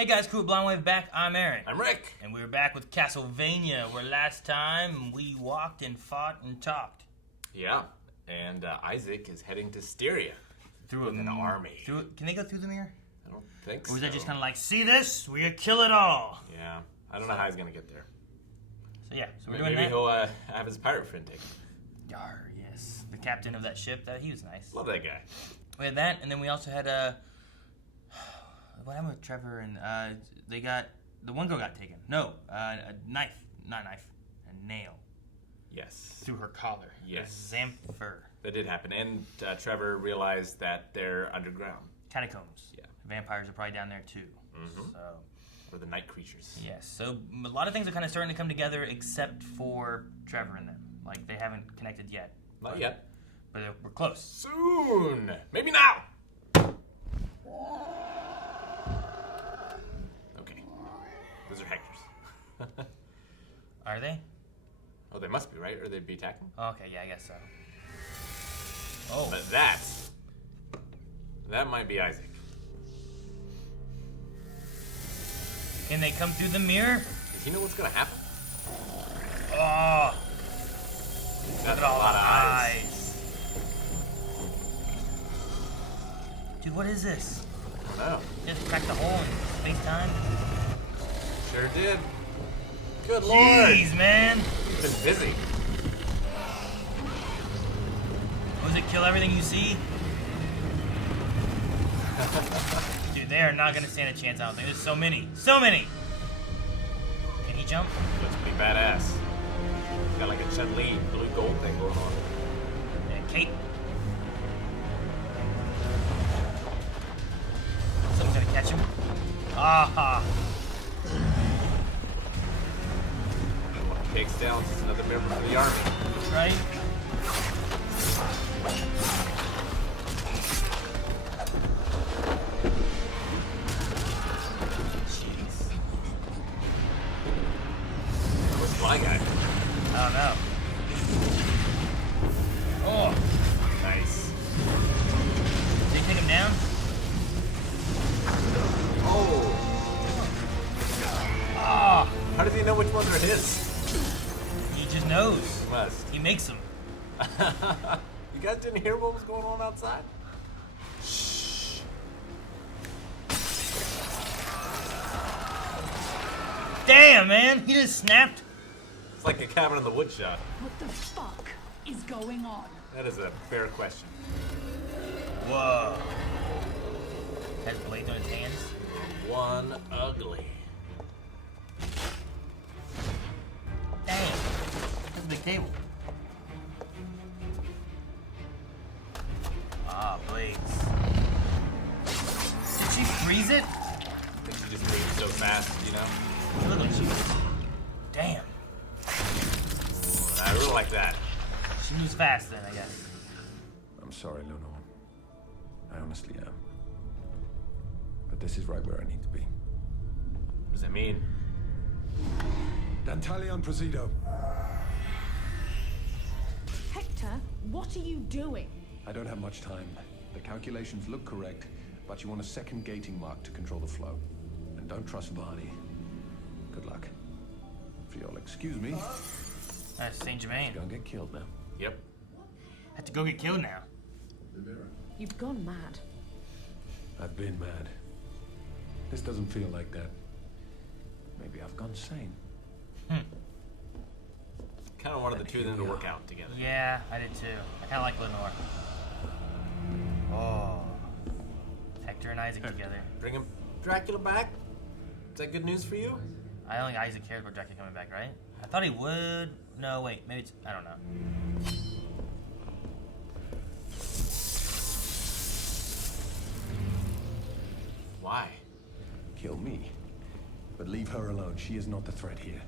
Hey guys, Crew Blind Wave back. I'm Aaron. I'm Rick. And we're back with Castlevania, where last time we walked and fought and talked. Yeah, and Isaac is heading to Styria with an army. Can they go through the mirror? I don't think so. Or was that just kind of like, see this? We'll kill it all. Yeah, I don't know how he's going to get there. So yeah, so we're doing that. Maybe he'll have his pirate friend take him. Yar, yes. The captain of that ship, he was nice. Love that guy. We had that, and then we also had what happened with Trevor and the one girl got taken. No, a knife, not a knife, a nail. Yes. Through her collar. Yes. A Zamfer. That did happen, and Trevor realized that they're underground. Catacombs. Yeah. Vampires are probably down there too. Mm-hmm. So. Or the night creatures. Yes. So a lot of things are kind of starting to come together, except for Trevor and them. Like they haven't connected yet. Not yet. But we're close. Soon. Maybe now. Okay. Those are Hectors. Are they? Oh, they must be, right? Or they'd be attacking? Okay, yeah, I guess so. Oh. But that might be Isaac. Can they come through the mirror? Does he know what's gonna happen? Oh. Look at all the eyes. Dude, what is this? I don't know. Just cracked the hole in space-time? Sure did. Good lord. Jeez, man. He's been busy. Was it kill everything you see? Dude, they are not going to stand a chance, I don't think. There's so many. So many! Can he jump? Looks pretty badass. He's got like a Chun-Li blue gold thing going on. And Kate. Someone's going to catch him. Aha! Takes down another member of the army. Right? Jeez. Where's the fly guy? I don't know. Oh. Nice. Did they take him down? Oh. Ah. How does he know which ones are his? He just knows. He must. He makes them. You guys didn't hear what was going on outside? Shh. Damn, man! He just snapped. It's like a cabin in the woods shot. What the fuck is going on? That is a fair question. Whoa. Has blades on his hands. One ugly. Damn. That's a big table. Ah, blades. Did she freeze it? I think she just moved so fast, you know? Look like she. Damn. Ooh, I really like that. She moves fast then, I guess. I'm sorry, Lenore. I honestly am. But this is right where I need to be. What does that mean? Dantalion Presido. Hector, what are you doing? I don't have much time. The calculations look correct, but you want a second gating mark to control the flow. And don't trust Varney. Good luck. If you'll excuse me, That's Saint Germain. go and get killed now. Yep. Have to go get killed now. You've gone mad. I've been mad. This doesn't feel like that. Maybe I've gone sane. Kind of wanted the two of them to work out together. Yeah, I did too. I kind of like Lenore. Oh. Hector and Isaac together. Bring him Dracula back? Is that good news for you? I don't think Isaac cared about Dracula coming back, right? I thought he would. No, wait. Maybe it's... I don't know. Why? Kill me. But leave her alone. She is not the threat here.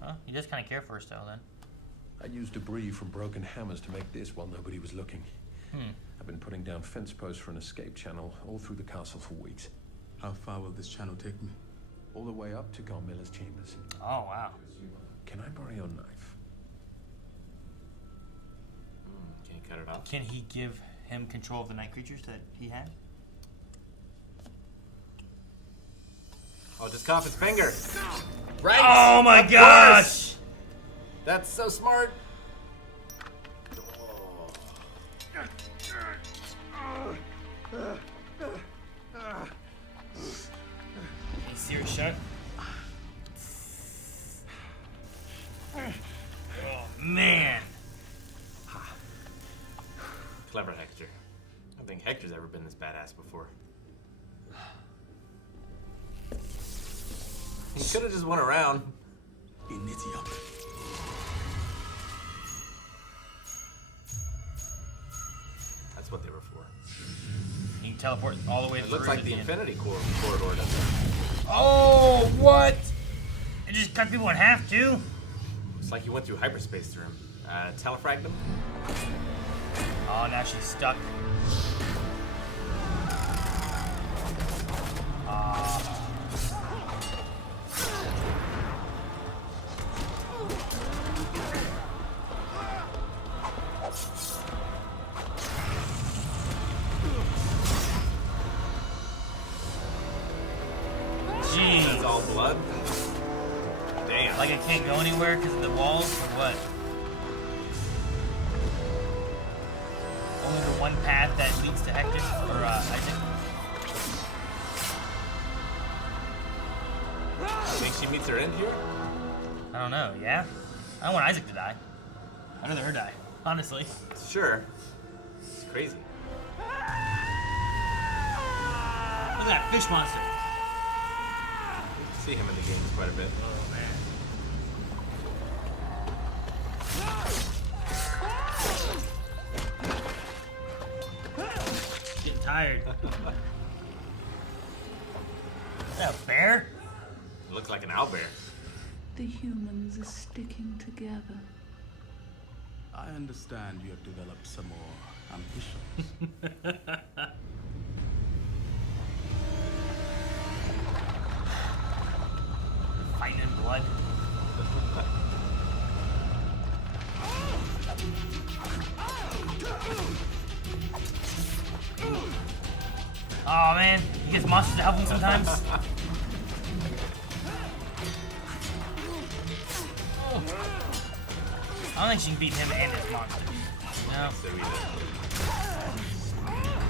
Huh? He does kind of care for her still, then. I used debris from broken hammers to make this while nobody was looking. I've been putting down fence posts for an escape channel all through the castle for weeks. How far will this channel take me? All the way up to Carmilla's chambers. Oh, wow. Can I borrow your knife? Can you cut it off? Can he give him control of the night creatures that he had. Oh, just cough his finger. Right. Oh my gosh! That's so smart. Hey, Siri, shut. Oh man. Clever Hector. I don't think Hector's ever been this badass before. He could have just went around. Initium. That's what they were for. You can teleport all the way It through. looks like to the end. Infinity Corridor, doesn't it? Oh, what? It just cut people in half too. It's like you went through hyperspace through him. Telefragged him? Oh, now she's stuck. Jeez. That's all blood? Damn. Like I can't go anywhere because of the walls or what? Only the one path that leads to Hector or Isaac. I think she meets her end here? I don't know. Yeah, I don't want Isaac to die. I'd rather her die, honestly. Sure. It's crazy. Look at that fish monster. See him in the games quite a bit. Oh man. Getting tired. Is that a bear? It looks like an owlbear. The humans are sticking together. I understand you have developed some more ambitions. Fighting in blood. Oh man, he gets monsters to help him sometimes. I don't think she can beat him and his monster. No. So either.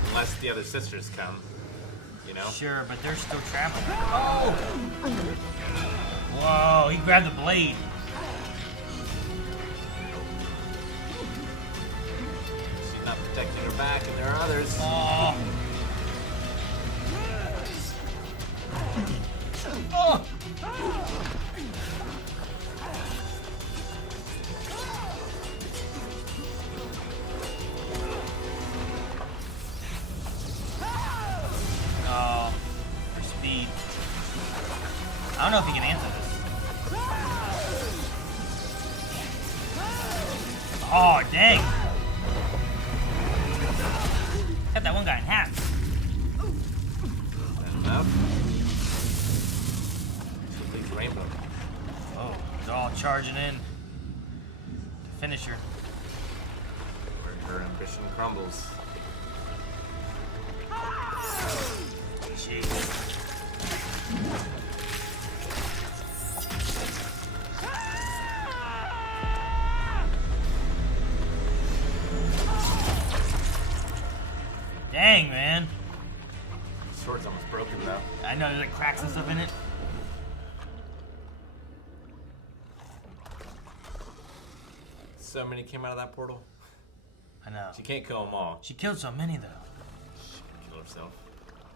Unless the other sisters come, you know? Sure, but they're still traveling. Oh! Whoa, he grabbed the blade. She's not protecting her back, and there are others. Oh. Oh. Oh, for speed. I don't know if he can answer this. Oh, dang. Cut that one guy in half. That enough? Complete rainbow. Oh, they're all charging in to finish her. Where her ambition crumbles. Jeez. Dang, man. Sword's almost broken though. I know, there's like cracks and stuff in it. So many came out of that portal. I know. She can't kill them all. She killed so many, though. She can kill herself.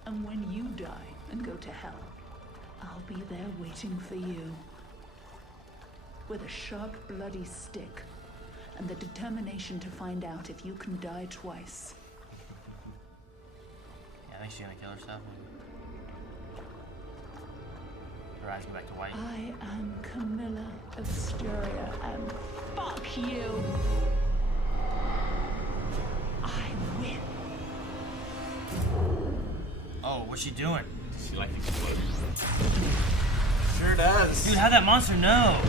And when you die and go to hell, I'll be there waiting for you. With a sharp, bloody stick and the determination to find out if you can die twice. Yeah, I think she's gonna kill herself. Her eyes go back to white. I am Carmilla of Styria, and fuck you! I win. Oh, what's she doing? Does she like explode? Sure does. Dude, how'd that monster know?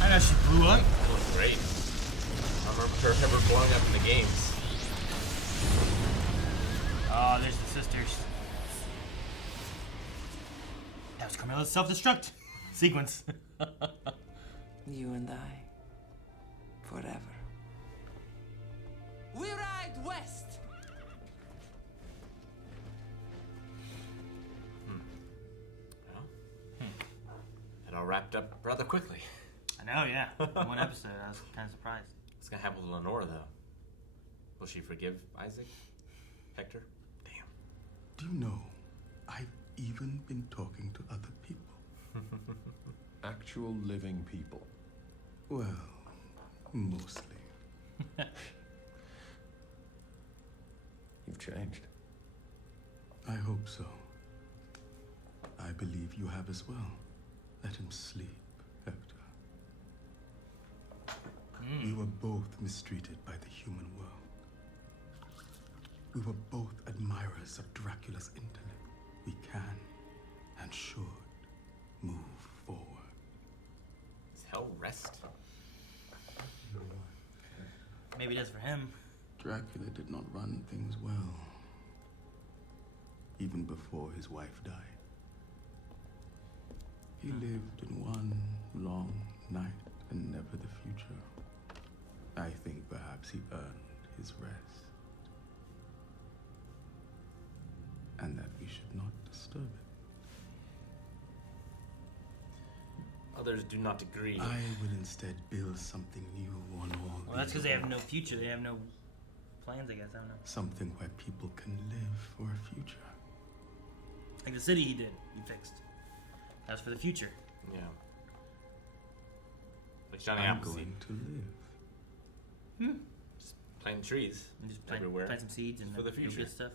I know she blew up. That was great. I remember her ever blowing up in the games. Oh, there's the sisters. That was Carmilla's self-destruct sequence. You and I. Forever. We ride west. Well, it all wrapped up rather quickly. I know, yeah. In one episode, I was kind of surprised. What's gonna happen with Lenora, though? Will she forgive Isaac? Hector? Damn. Do you know, I've even been talking to other people. Actual living people. Well, mostly. You've changed. I hope so. I believe you have as well. Let him sleep, Hector. We were both mistreated by the human world. We were both admirers of Dracula's intellect. We can and should move forward. Is hell rest? Maybe it is for him. Dracula did not run things well, even before his wife died. He lived in one long night and never the future. I think perhaps he earned his rest, and that we should not disturb it. Others do not agree. I will instead build something new on all Well, that's because these they have no walls. future. They have no plans, I guess. I don't know. Something where people can live for a future. Like the city he fixed. That was for the future. Yeah. Like Johnny I'm Appleseed. going to live. Just planting trees And just plant everywhere. some seeds and For the you'll future. get stuff.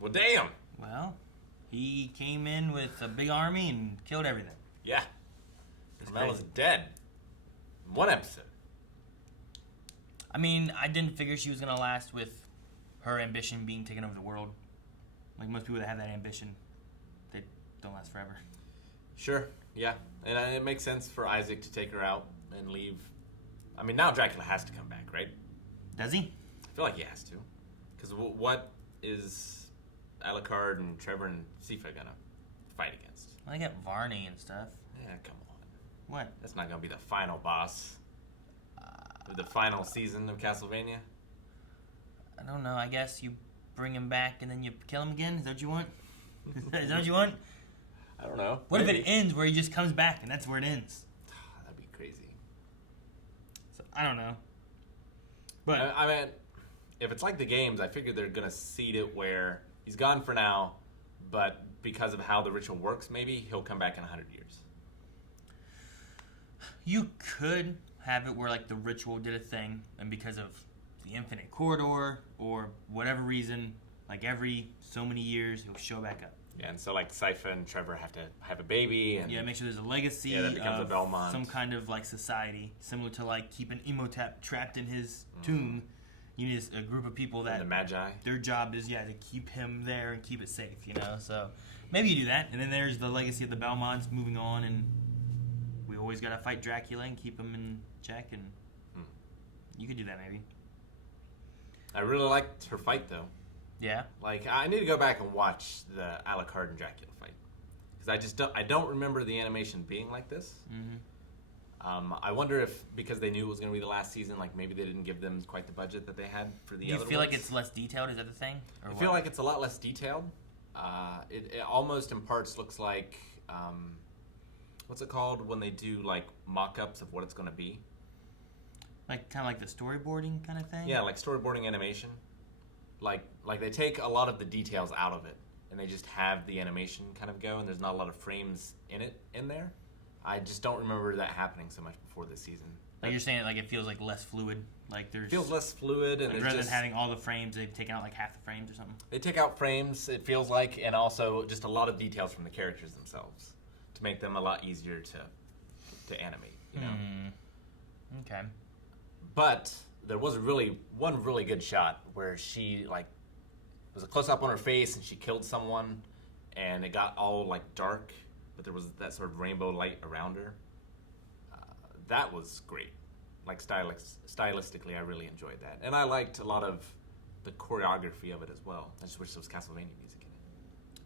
Well, damn. Well, he came in with a big army and killed everything. Yeah. That's Carmella's crazy. dead. In one episode. I mean, I didn't figure she was gonna last with her ambition being taken over the world. Like most people that have that ambition, they don't last forever. Sure. Yeah. And it makes sense for Isaac to take her out and leave. I mean, now Dracula has to come back, right? Does he? I feel like he has to. Because what is Alucard and Trevor and Sifa gonna fight against? Well, they got Varney and stuff. Yeah, come on. What? That's not gonna be the final boss. Of the final season of Castlevania. I don't know. I guess you bring him back and then you kill him again. Is that what you want? Is that what you want? I don't know. What if Maybe. it ends where he just comes back and that's where it ends? That'd be crazy. So, I don't know. But I mean, if it's like the games, I figure they're gonna seed it where he's gone for now, but because of how the ritual works, maybe he'll come back in 100 years. you could have it where like the ritual did a thing, and because of the infinite corridor or whatever reason, like every so many years he'll show back up. Yeah, and so like Sypha and Trevor have to have a baby, and Yeah, make sure there's a legacy Yeah, that becomes a of Belmont. some kind of like society, similar to like keeping Imhotep trapped in his tomb. You need a group of people and that the Magi. their job is to keep him there and keep it safe, you know. So maybe you do that, and then there's the legacy of the Belmonts moving on, and we always gotta fight Dracula and keep him in check, and you could do that maybe. I really liked her fight though. Yeah. Like I need to go back and watch the Alucard and Dracula fight because I don't remember the animation being like this. I wonder if because they knew it was going to be the last season, like maybe they didn't give them quite the budget that they had for the Do you other feel ones. like it's less detailed? Is that the thing? Or I what? feel like it's a lot less detailed. It almost in parts looks like what's it called when they do like mock-ups of what it's going to be? like kind of like the storyboarding kind of thing. Yeah, like storyboarding animation. Like they take a lot of the details out of it and they just have the animation kind of go, and there's not a lot of frames in there. I just don't remember that happening so much before this season. Like you're saying, like it feels like less fluid. Like there's It feels less fluid, and like, there's rather just than having all the frames, they've taken out like half the frames or something. they take out frames. It feels like, and also just a lot of details from the characters themselves to make them a lot easier to animate. You know. Okay. But there was one really good shot where she like it was a close up on her face and she killed someone, and it got all like dark, but there was that sort of rainbow light around her. that was great. Like stylistically, I really enjoyed that, and I liked a lot of the choreography of it as well. I just wish there was Castlevania music in it.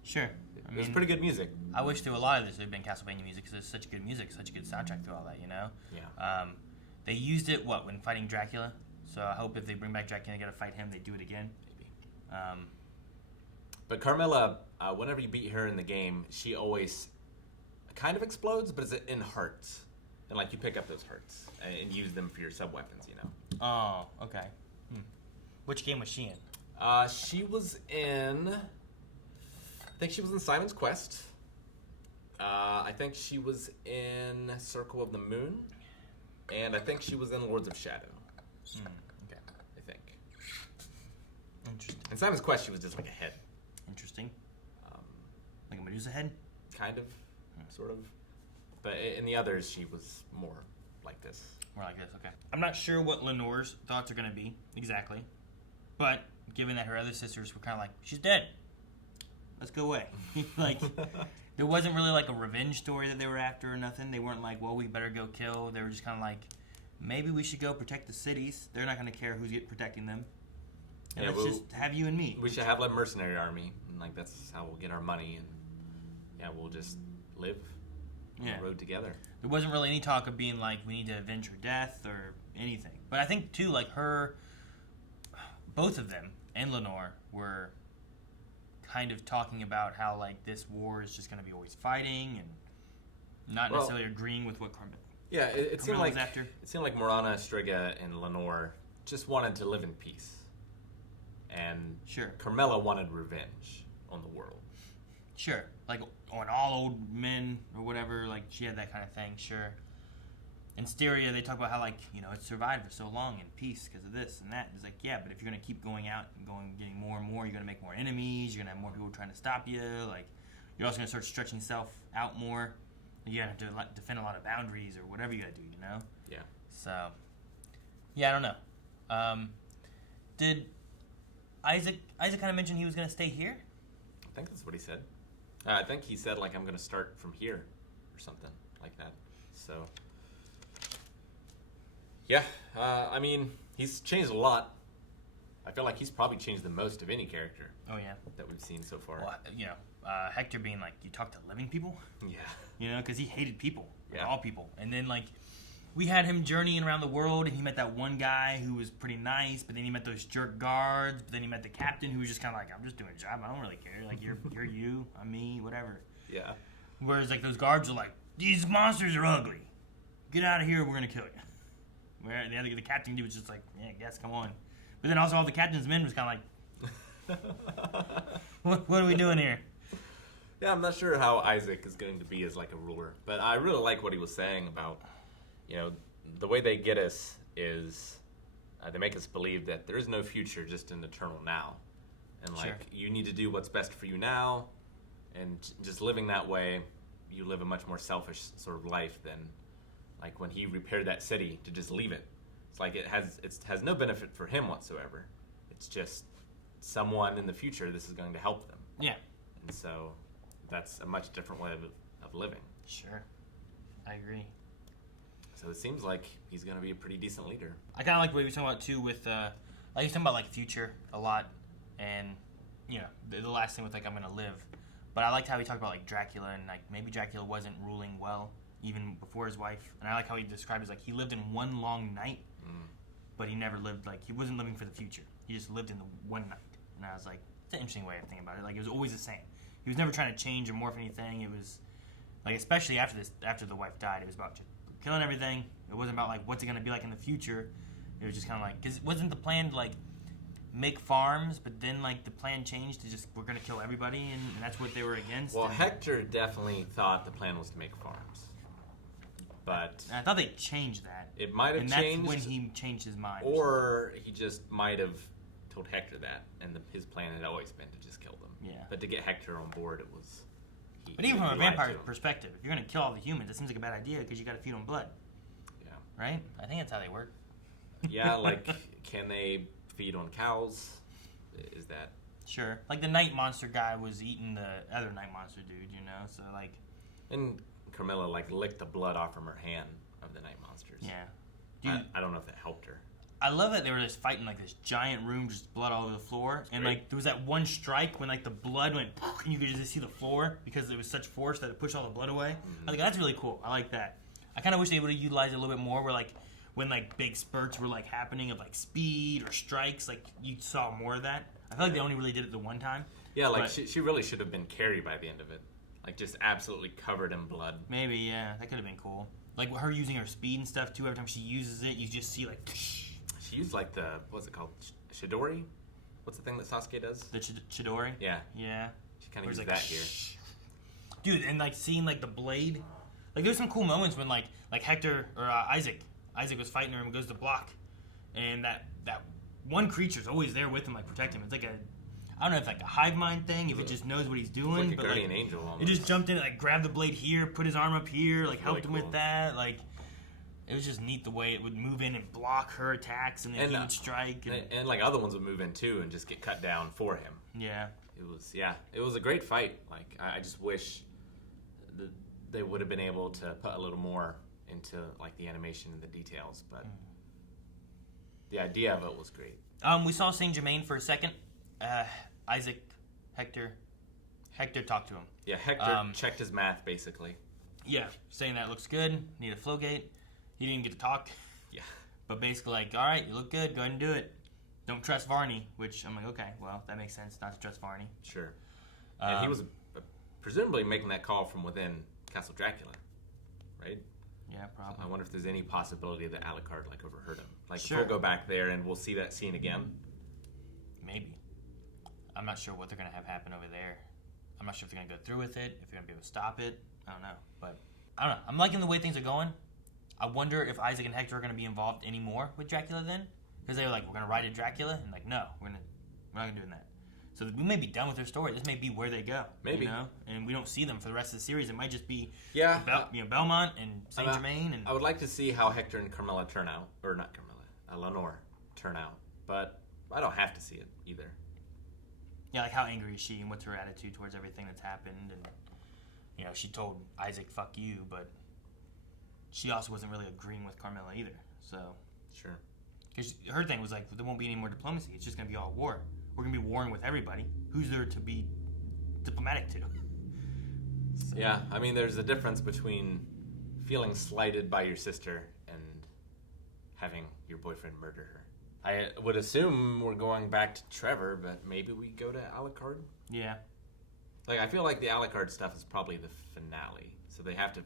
Sure. It was pretty good music. I wish through a lot of this there had been Castlevania music because there's such good music, such a good soundtrack through all that, you know? Yeah. They used it, when fighting Dracula? So I hope if they bring back Dracula and they gotta fight him, they do it again. Maybe. But Carmilla, whenever you beat her in the game, she always kind of explodes, but it's in hearts. And like you pick up those hearts and use them for your sub-weapons, you know? Oh, okay. Which game was she in? She was in... I think she was in Simon's Quest. I think she was in Circle of the Moon. And I think she was in Lords of Shadow. Okay. I think. Interesting. In Simon's Quest, she was just like a head. Interesting. Like a Medusa head? Kind of. Sort of. But in the others, she was more like this. More like this, okay. I'm not sure what Lenore's thoughts are going to be, exactly. But, given that her other sisters were kind of like, she's dead. Let's go away. Like, there wasn't really like a revenge story that they were after or nothing. They weren't like, well, we better go kill. They were just kind of like, maybe we should go protect the cities. They're not going to care who's protecting them. And let's just have you and me. We should have a mercenary army. And like, that's how we'll get our money. And yeah, we'll just live on the road together. There wasn't really any talk of being like, we need to avenge her death or anything. But I think, too, like both of them and Lenore were kind of talking about how, like, this war is just going to be always fighting and not necessarily agreeing with what Carmilla. Yeah, it seemed like after. It seemed like Morana, Striga, and Lenore just wanted to live in peace, and Carmilla wanted revenge on the world. Sure, like on all old men or whatever. Like she had that kind of thing. Sure. In Styria, they talk about how, like, you know, it's survived for so long in peace because of this and that. It's like, yeah, but if you're going to keep going out and getting more and more, you're going to make more enemies. You're going to have more people trying to stop you. Like, you're also going to start stretching yourself out more. You're going to have to defend a lot of boundaries or whatever you got to do, you know? Yeah. So, yeah, I don't know. Did Isaac kind of mention he was going to stay here? I think that's what he said. I think he said, like, I'm going to start from here or something like that. So... yeah, I mean, he's changed a lot. I feel like he's probably changed the most of any character. Oh, yeah. That we've seen so far. Well, you know, Hector being like, you talk to living people? Yeah. You know, because he hated people. Like, Yeah. all people. And then, like, we had him journeying around the world, and he met that one guy who was pretty nice, but then he met those jerk guards, but then he met the captain who was just kind of like, I'm just doing a job. I don't really care. Like, you're you, I'm me, whatever. Yeah. Whereas, like, those guards are like, these monsters are ugly. Get out of here, we're going to kill you. Where the captain dude was just like, yeah, I guess, come on. But then also all the captain's men was kind of like, what are we doing here? Yeah, I'm not sure how Isaac is going to be as, like, a ruler. But I really like what he was saying about, you know, the way they get us is they make us believe that there is no future, just an eternal now. And, like, you need to do what's best for you now. And just living that way, you live a much more selfish sort of life than... like when he repaired that city, to just leave it. It's like it has no benefit for him whatsoever. It's just someone in the future, this is going to help them. Yeah. And so that's a much different way of living. Sure. I agree. So it seems like he's going to be a pretty decent leader. I kind of like what he was talking about too with, like he was talking about like future a lot, and you know the last thing with like I'm going to live. But I liked how he talked about like Dracula and like maybe Dracula wasn't ruling well even before his wife, and I like how he described it as like he lived in one long night, but he never lived, like he wasn't living for the future. He just lived in the one night, and I was like, it's an interesting way of thinking about it. Like it was always the same. He was never trying to change or morph anything. It was like, especially after the wife died, it was about just killing everything. It wasn't about like what's it gonna be like in the future. It was just kind of like, because wasn't the plan to like make farms, but then like the plan changed to just we're gonna kill everybody, and that's what they were against. Well, Hector definitely thought the plan was to make farms. But I thought they changed that. It might have changed. And that's when he changed his mind. Or he just might have told Hector that, and his plan had always been to just kill them. Yeah. But to get Hector on board, it was... But even from a vampire perspective, if you're going to kill all the humans, it seems like a bad idea because you got to feed them blood. Yeah. Right? I think that's how they work. Yeah, like, can they feed on cows? Is that... Sure. Like the night monster guy was eating the other night monster dude, you know? So, like... And Carmilla, like, licked the blood off from her hand of the night monsters. Yeah. Dude, I don't know if that helped her. I love that they were just fighting like this giant room, just blood all over the floor, and great. like there was that one strike when like the blood went, and you could just see the floor because there was such force that it pushed all the blood away. I think that's really cool. I like that. I kind of wish they would have utilized it a little bit more, where like when like big spurts were like happening of like speed or strikes, like you saw more of that. I feel like they only really did it the one time. Yeah, like but she really should have been carried by the end of it, like just absolutely covered in blood. maybe, yeah, that could have been cool. Like her using her speed and stuff too. Every time she uses it, you just see like. She used like the, what's it called? Chidori? What's the thing that Sasuke does? The Chidori? Yeah. Yeah. She kind of Where's used like, that here. Dude, and like seeing like the blade. Like there's some cool moments when like Hector or Isaac was fighting her and goes to block. And that one creature's always there with him, like protect him. It's like I don't know if it's like a hive mind thing, if it just knows what he's doing. It's like a but guardian like, angel almost. it just jumped in and like grabbed the blade here, put his arm up here, like helped him really with cool. that. Like it was just neat the way it would move in and block her attacks, and then he would strike. And like other ones would move in too and just get cut down for him. Yeah. It was a great fight. Like I just wish they would have been able to put a little more into like the animation and the details, but the idea of it was great. We saw Saint Germain for a second. Hector talked to him. Yeah, Hector checked his math basically. Yeah, saying that looks good. Need a flow gate. He didn't get to talk. Yeah. But basically like, all right, you look good. Go ahead and do it. Don't trust Varney, which I'm like, okay, well, that makes sense not to trust Varney. Sure. And he was presumably making that call from within Castle Dracula, right? Yeah, probably. I wonder if there's any possibility that Alucard like overheard him. Like Sure. if we'll go back there and we'll see that scene again. Maybe. I'm not sure what they're going to have happen over there. I'm not sure if they're going to go through with it, if they're going to be able to stop it. I don't know. But I don't know. I'm liking the way things are going. I wonder if Isaac and Hector are going to be involved anymore with Dracula then. Because they were like, we're going to ride at Dracula. And like, no, we're not going to do that. So we may be done with their story. This may be where they go. Maybe. You know? And we don't see them for the rest of the series. It might just be Belmont and Saint Germain. And I would like to see how Hector and Carmilla turn out. Or not Carmilla, Lenore turn out. But I don't have to see it either. yeah, like how angry is she and what's her attitude towards everything that's happened. And, you know, she told Isaac, fuck you, but she also wasn't really agreeing with Carmilla either. So, Sure. because her thing was like, there won't be any more diplomacy. It's just going to be all war. We're going to be warring with everybody. Who's there to be diplomatic to? So, Yeah, I mean, there's a difference between feeling slighted by your sister and having your boyfriend murder her. I would assume we're going back to Trevor, but maybe we go to Alucard? Yeah. Like, I feel like the Alucard stuff is probably the finale, so they have to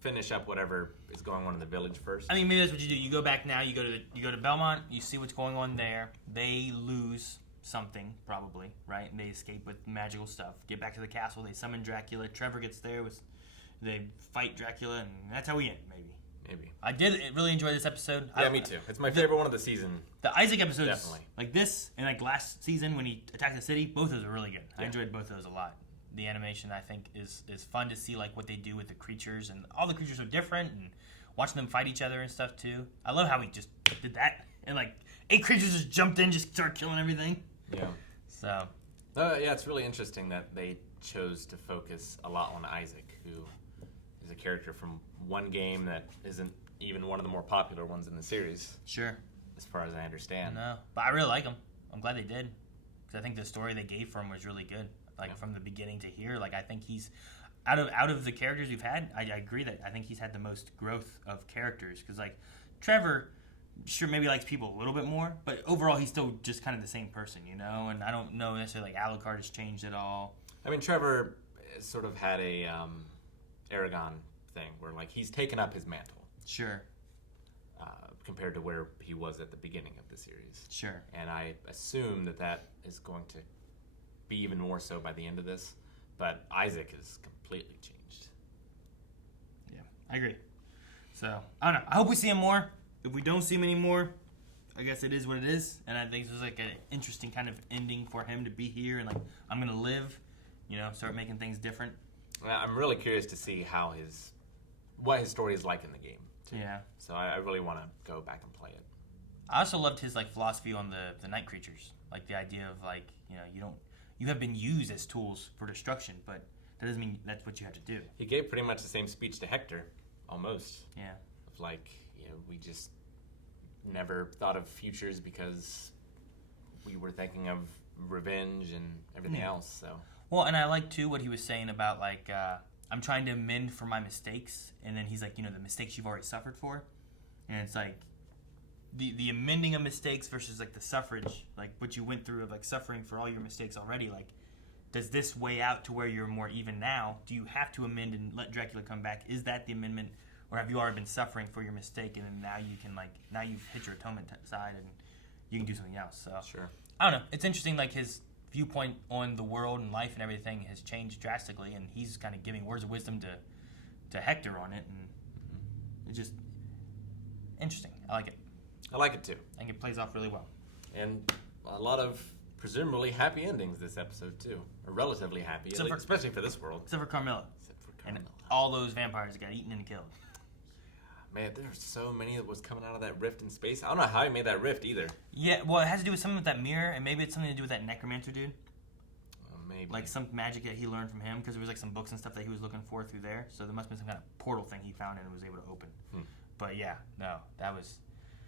finish up whatever is going on in the village first. I mean, maybe that's what you do. You go back now. You go to Belmont. You see what's going on there. They lose something probably, right? And they escape with magical stuff. Get back to the castle. They summon Dracula. Trevor gets there. They fight Dracula, and that's how we end. Maybe. I did really enjoy this episode. Yeah, me too. It's my favorite one of the season. The Isaac episodes, Definitely. like this and like last season when he attacked the city, both of those are really good. I Yeah. enjoyed both of those a lot. The animation, I think, is fun to see, like what they do with the creatures, and all the creatures are different, and watching them fight each other and stuff too. I love how he just did that, and like 8 creatures just jumped in, just started killing everything. Yeah. So, Yeah, it's really interesting that they chose to focus a lot on Isaac, who is a character from one game that isn't even one of the more popular ones in the series, sure. as far as I understand. No, but I really like him. I'm glad they did, because I think the story they gave for him was really good. Like Yeah. from the beginning to here, like I think he's out of the characters we've had. I agree that I think he's had the most growth of characters, because like Trevor, sure maybe likes people a little bit more, but overall he's still just kind of the same person, you know. And I don't know necessarily like Alucard has changed at all. I mean, Trevor sort of had a Aragon thing where like he's taken up his mantle Sure, compared to where he was at the beginning of the series. sure. And I assume that is going to be even more so by the end of this. But Isaac is completely changed. Yeah, I agree. So I don't know. I hope we see him more. If we don't see him anymore, I guess it is what it is. And I think this was like an interesting kind of ending for him to be here and like I'm gonna live, you know, start making things different. I'm really curious to see what his story is like in the game, too. Yeah. So I really want to go back and play it. I also loved his like philosophy on the night creatures, like the idea of like, you know, you have been used as tools for destruction, but that doesn't mean that's what you have to do. He gave pretty much the same speech to Hector, almost. Yeah. like, we just never thought of futures because we were thinking of revenge and everything else. So well, and I like too what he was saying about like I'm trying to amend for my mistakes, and then he's like, the mistakes you've already suffered for, and it's like the amending of mistakes versus like the suffrage, like what you went through of like suffering for all your mistakes already. Like, does this weigh out to where you're more even now? Do you have to amend and let Dracula come back? Is that the amendment, or have you already been suffering for your mistake, and then now you've hit your atonement side and you can do something else? So sure. I don't know. It's interesting, like his viewpoint on the world and life and everything has changed drastically, and he's kind of giving words of wisdom to Hector on it, and it's just interesting. I like it. I like it too. I think it plays off really well. And a lot of presumably happy endings this episode too, or relatively happy, especially for this world. Except for Carmilla. And Carmilla. all those vampires got eaten and killed. Man, there's so many that was coming out of that rift in space. I don't know how he made that rift either. Yeah, well, it has to do with something with that mirror, and maybe it's something to do with that necromancer dude. Maybe. Like some magic that he learned from him, because there was like some books and stuff that he was looking for through there. So there must have been some kind of portal thing he found and was able to open. But yeah, no, that was...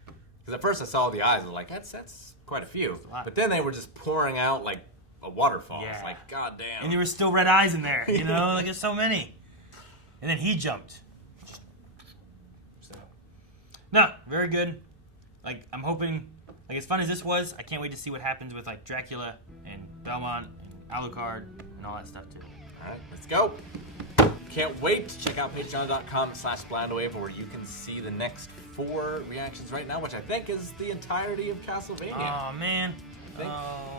Because at first I saw the eyes, I was like, that's quite a few. A lot. But then they were just pouring out like a waterfall. Yeah. It's like, god damn. And there were still red eyes in there, like there's so many. And then he jumped. So, no, very good. Like, I'm hoping, like, as fun as this was, I can't wait to see what happens with, like, Dracula and Belmont and Alucard and all that stuff, too. All right, let's go. Can't wait to check out patreon.com/blindwave where you can see the next 4 reactions right now, which I think is the entirety of Castlevania. Oh, man. I think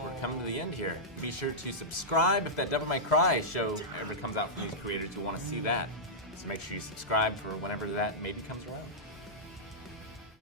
we're coming to the end here. Be sure to subscribe if that Devil May Cry show ever comes out from these creators. You'll want to see that. So make sure you subscribe for whenever that maybe comes around.